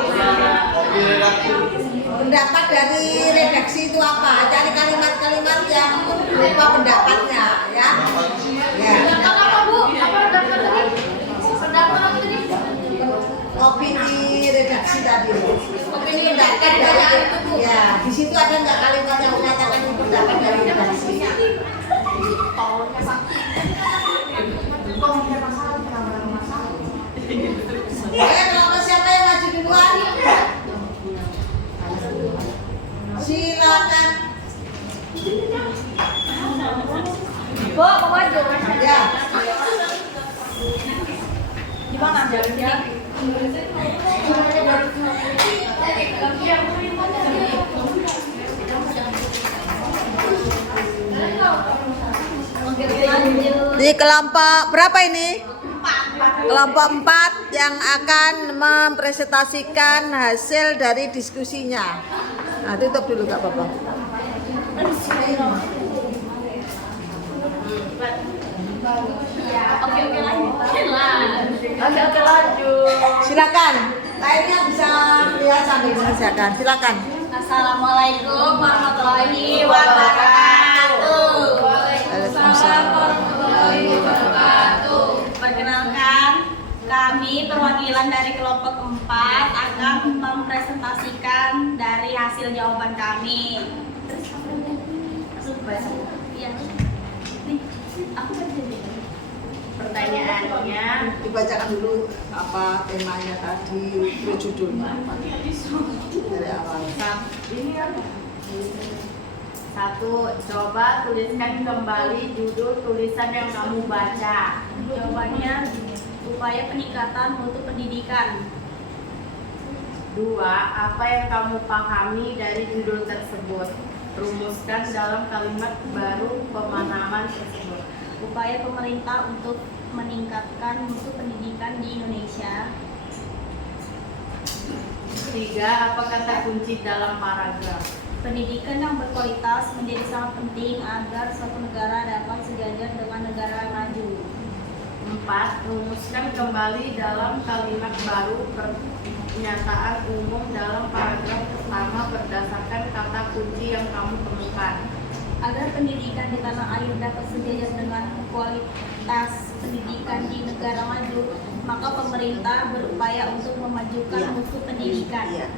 Opini redaktur. Pendapat dari redaksi itu apa? Cari kalimat-kalimat yang berupa pendapatnya, ya. Ya. Pendapat apa Bu? Apa pendapat tadi? Pendapat apa tadi? Opini redaksi tadi. Opini Pendapat redaksi, dari itu, Bu. ya. Di situ ada nggak kalimat yang menyatakan pendapat dari redaksi? Kalau siapa yang maju duluan? Silakan. Bu, mau maju? Ya. Gimana jalannya? Di kelompok berapa ini? Kelompok 4 yang akan mempresentasikan hasil dari diskusinya. Nah, tutup dulu Kak Bapak. Oke lanjut. Silakan. Lainnya bisa lihat sambil mengerjakan. Silakan. Assalamualaikum warahmatullahi wabarakatuh. Waalaikumsalam warahmatullahi wabarakatuh. Perkenalkan, kami perwakilan dari kelompok 4 akan mempresentasikan dari hasil jawaban kami. Iya. Nih, aku kan jadi. Pertanyaannya, Dibacakan dulu apa temanya tadi, terus judulnya apa. Dari awal. Satu, coba tuliskan kembali judul tulisan yang kamu baca. jawabannya upaya peningkatan mutu pendidikan. Dua, apa yang kamu pahami dari judul tersebut? Rumuskan dalam kalimat baru pemahaman tersebut. Upaya pemerintah untuk meningkatkan mutu pendidikan di Indonesia. Tiga, apa kata kunci dalam paragraf? Pendidikan yang berkualitas menjadi sangat penting agar suatu negara dapat sejajar dengan negara maju. Empat, rumuskan kembali dalam kalimat baru pernyataan umum dalam paragraf pertama berdasarkan kata kunci yang kamu temukan. Agar pendidikan di tanah air dapat sejajar dengan kualitas pendidikan di negara maju, maka pemerintah berupaya untuk memajukan mutu pendidikan. Iya.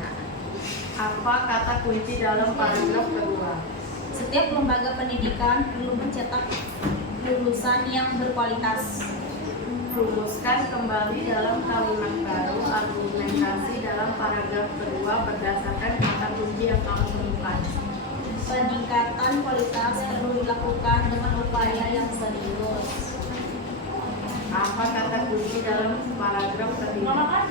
Apa kata kunci dalam paragraf kedua? Setiap lembaga pendidikan perlu mencetak lulusan yang berkualitas. Rumuskan kembali dalam kalimat baru argumentasi dalam paragraf kedua berdasarkan kata kunci yang kamu temukan. Peningkatan kualitas perlu dilakukan dengan upaya yang serius. Apa kata kunci dalam paragraf ketiga?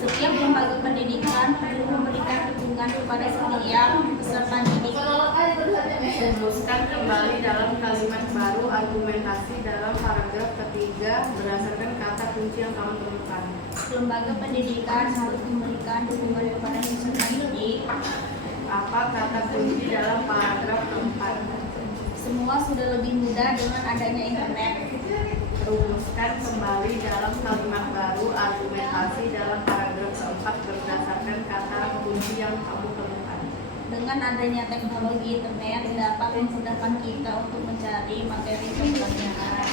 Setiap lembaga pendidikan perlu memberikan dukungan kepada setiap peserta didik. Rumuskan kembali dalam kalimat baru argumentasi dalam paragraf ketiga berdasarkan kata kunci yang kamu temukan. Lembaga pendidikan harus memberikan dukungan kepada peserta didik. Apa kata kunci dalam paragraf keempat? Semua sudah lebih mudah dengan adanya internet. Rumuskan kembali dalam kalimat baru argumentasi dalam paragraf keempat berdasarkan kata kunci yang kamu temukan. Dengan adanya teknologi internet dapat memudahkan kita untuk mencari materi pembelajaran.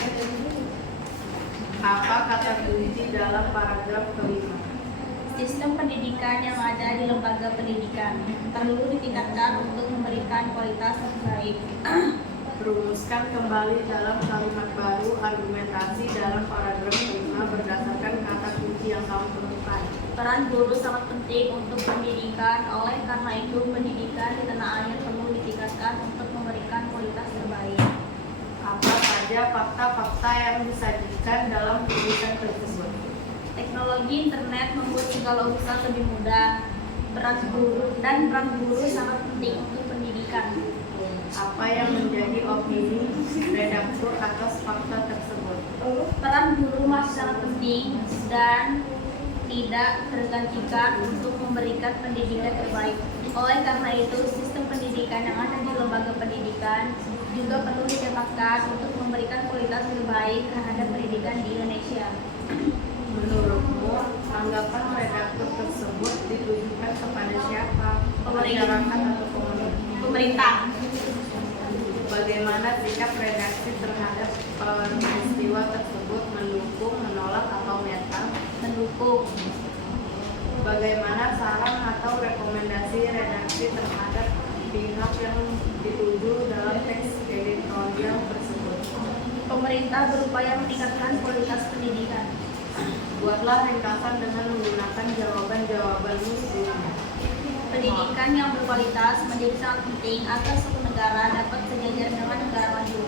Apa kata kunci dalam paragraf kelima? Sistem pendidikan yang ada di lembaga pendidikan perlu ditingkatkan untuk memberikan kualitas terbaik. Rumuskan kembali dalam kalimat baru argumentasi dalam paragraf kelima berdasarkan kata kunci yang kamu temukan. Peran guru sangat penting untuk pendidikan, oleh karena itu pendidikan di tanah air perlu ditingkatkan untuk memberikan kualitas terbaik. Apa saja fakta-fakta yang disajikan dalam tulisan tersebut? teknologi internet membuat segala urusan lebih mudah. Peran guru sangat penting untuk pendidikan. Apa yang menjadi opini redaktur atas fakta tersebut? Peran guru masih sangat penting dan tidak tergantikan untuk memberikan pendidikan terbaik. Oleh karena itu, sistem pendidikan yang ada di lembaga pendidikan juga perlu ditingkatkan untuk memberikan kualitas terbaik terhadap pendidikan di Indonesia. Menurutmu, anggapan redaktur tersebut ditujukan kepada siapa? Pemerintah. Masyarakat atau komunitas? Pemerintah. Bagaimana sikap redaksi terhadap peristiwa tersebut? Mendukung, menolak, atau netral? Mendukung. Bagaimana saran atau rekomendasi redaksi terhadap pihak yang dituju dalam teks editorial tersebut? Pemerintah berupaya meningkatkan kualitas pendidikan. Buatlah ringkasan dengan menggunakan jawaban-jawabanmu sebelumnya. Pendidikan yang berkualitas menjadi sangat penting agar suatu negara dapat sejajar dengan negara maju.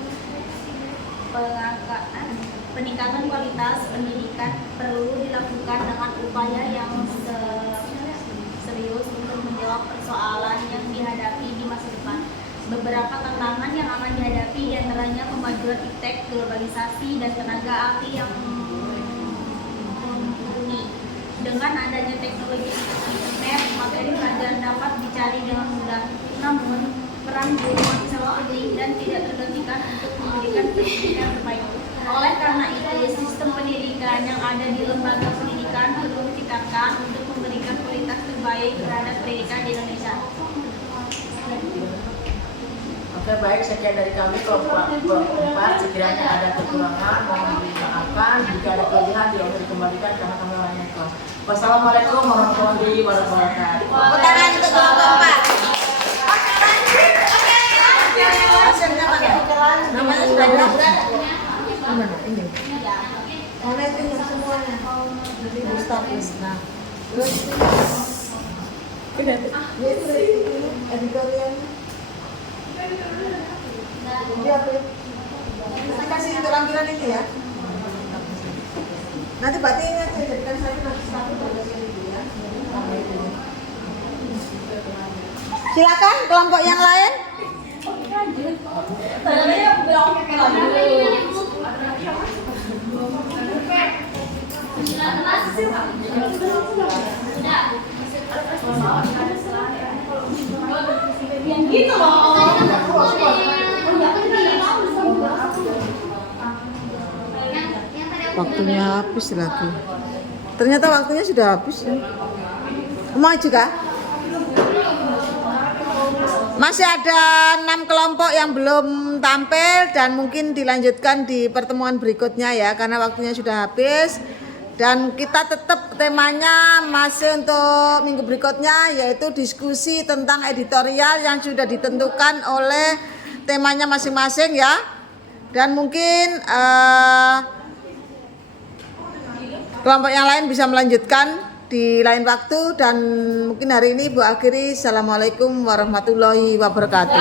Peningkatan kualitas pendidikan perlu dilakukan dengan upaya yang serius untuk menjawab persoalan yang dihadapi di masa depan. Beberapa tantangan yang akan dihadapi diantaranya kemajuan iptek, globalisasi, dan tenaga ahli yang mumpuni. Dengan adanya teknologi internet, materi pelajaran dapat dicari dengan mudah. Namun, peran guru masih sangat penting dan tidak tergantikan untuk memberikan pendidikan terbaik. Oleh karena itu, sistem pendidikan yang ada di lembaga pendidikan perlu ditingkatkan untuk memberikan kualitas terbaik terhadap pendidikan di Indonesia. Oke, baik, sekian dari kami kelompok 4. Sekiranya ada kekurangan mohon dimaafkan, jika ada kelebihan tidak usah dikembalikan karena kami orangnya ikhlas. Wassalamualaikum warahmatullahi wabarakatuh. Tepuk tangan untuk kelompok 4. Hasilnya mana? Namanya sudah ada. Mana ini? Mana itu yang semuanya? Jadi Gustafus. Nah, terus itu editorial. Jadi apa? Nanti kasih lampiran ini ya. Nanti berarti ini aja jadikan satu bagasian itu ya. Silakan kelompok yang lain. Yang gitu loh. Waktunya habis lagi. Ternyata waktunya sudah habis ya. Mau juga? Masih ada 6 kelompok yang belum tampil dan mungkin dilanjutkan di pertemuan berikutnya ya karena waktunya sudah habis. Dan kita tetap temanya masih untuk minggu berikutnya yaitu diskusi tentang editorial yang sudah ditentukan oleh temanya masing-masing ya. Dan mungkin kelompok yang lain bisa melanjutkan di lain waktu dan mungkin hari ini Bu akhiri. Assalamualaikum warahmatullahi wabarakatuh.